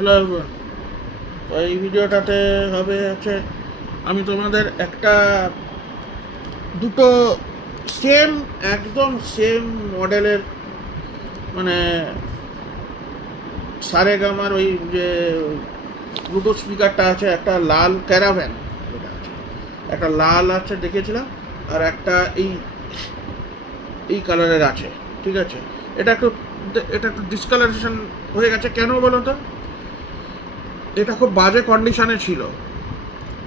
Hello everyone. তো এই ভিডিওটাতে হবে হচ্ছে আমি তোমাদের একটা দুটো সেম একদম সেম মডেলের মানে সারেগামার ওই যে ব্লুটুথ স্পিকারটা আছে, একটা লাল ক্যারাভ্যান যেটা আছে, একটা লাল আছে দেখেছিলাম, আর একটা এই এই কালারের আছে। ঠিক আছে, এটা একটু ডিসকালারেশন হয়ে গেছে। কেন বলো তো? এটা খুব বাজে কন্ডিশনে ছিল।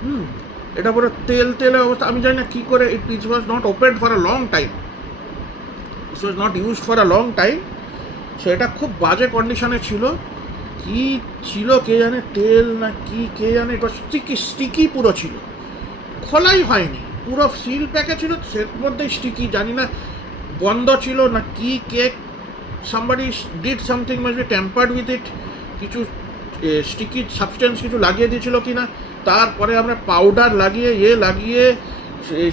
হুম, এটা পুরো তেল তেলে অবস্থা। আমি জানি না কী করে it was not open for a long time, it was not use for a long time. So এটা খুব বাজে কন্ডিশনে ছিল। কি ছিল কে জানে, তেল না কি কে জানে। এটা স্টিকি স্টিকি পুরো ছিল, খোলাই হয়নি, পুরো সিল প্যাকে ছিল, সের মধ্যেই স্টিকি। জানি না বন্ধ ছিল না কি, cake somebody did something, must be tampered with it, কিছু স্টিকি সাবস্টেন্স কিছু লাগিয়ে দিয়েছিল কি না। তারপরে আমরা পাউডার লাগিয়ে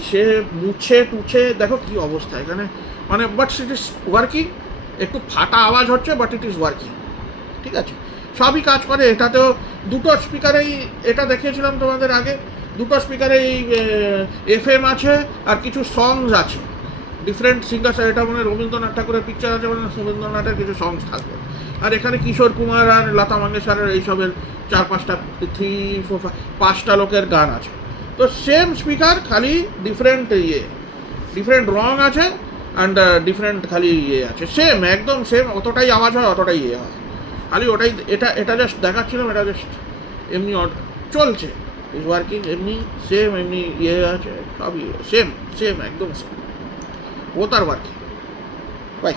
সে মুছে টুছে দেখো কি অবস্থা এখানে, মানে বাট ইট ইজ ওয়ার্কিং। একটু ফাটা আওয়াজ হচ্ছে, বাট ইট ইজ ওয়ার্কিং। ঠিক আছে, সবই কাজ করে। এটাতেও দুটো স্পিকারেই, এটা দেখিয়েছিলাম তোমাদের আগে, দুটো স্পিকারেই FM আছে আর কিছু সংস আছে, ডিফারেন্ট সিঙ্গার্স। এটা মানে রবীন্দ্রনাথ ঠাকুরের পিকচার আছে, মানে রবীন্দ্রনাথের কিছু সংস থাকবে। আর এখানে কিশোর কুমার আর লতা মঙ্গেশকরের এইসবের 4-5টা 5টা লোকের গান আছে। তো সেম স্পিকার, খালি ডিফারেন্ট ডিফারেন্ট রং আছে, অ্যান্ড ডিফারেন্ট খালি আছে। সেম, একদম সেম, অতটাই আওয়াজ হয়, অতটাই হয়। খালি ওটাই, এটা জাস্ট দেখাচ্ছিলাম। এটা জাস্ট এমনি চলছে, ইজ ওয়ার্কিং এমনি, সেম এমনি আছে, সবই সেম সেম একদম same, both are working. By.